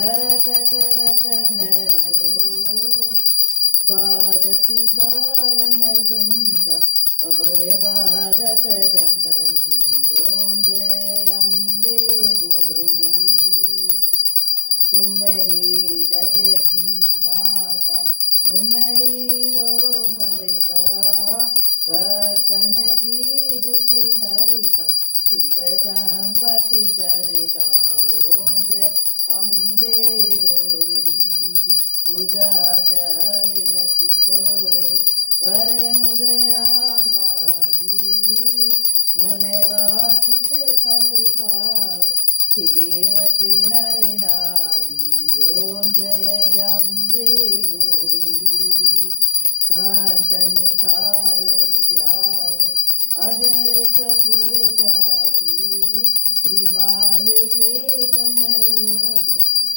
करत करत भैरो बाजती ताल मृदंगा और बाजत डमरू। ओम जय अम्बे गौरी। तुम ही जग की माता, तुम ही हो भरता, भक्तन की दुख हरिता, सुख संपत्ति करता। ओम जय अम्बे गौरी। पूजा चरे अति सोई वर मुद्रा धारी, मन वाचित फल पावत सेवते नर नारी। ओम जय अम्बे गौरी। कांचन काल विराग अगर कपूर बाती, श्रीमाल के कमरोद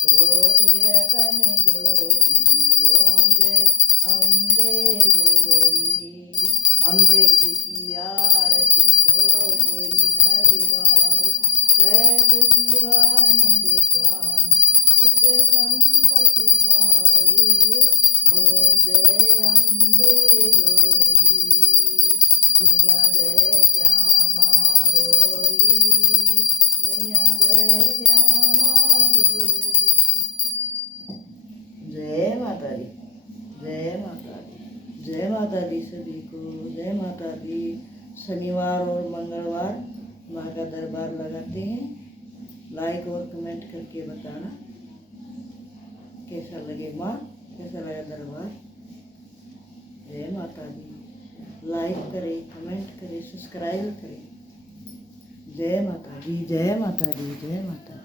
कोटि रतन ज्योति। ओम जय अम्बे गौरी। अम्बे जी की आरती दो कोई नर गाए, कहत शिवानंद स्वामी सुख संपत्ति पाए। ओम जय अम्बे गौरी। मैया जय श्यामा गौरी, मैया जय श्यामा गौरी। जय माता दी, जय माता दी, जय माता दी सभी को, जय माता दी। शनिवार और मंगलवार माँ का दरबार लगाते हैं। लाइक और कमेंट करके बताना कैसा लगे माँ, कैसा लगा दरबार। जय माता दी। लाइक करें, कमेंट करें, सब्सक्राइब करें। जय माता दी, जय माता दी, जय माता दी।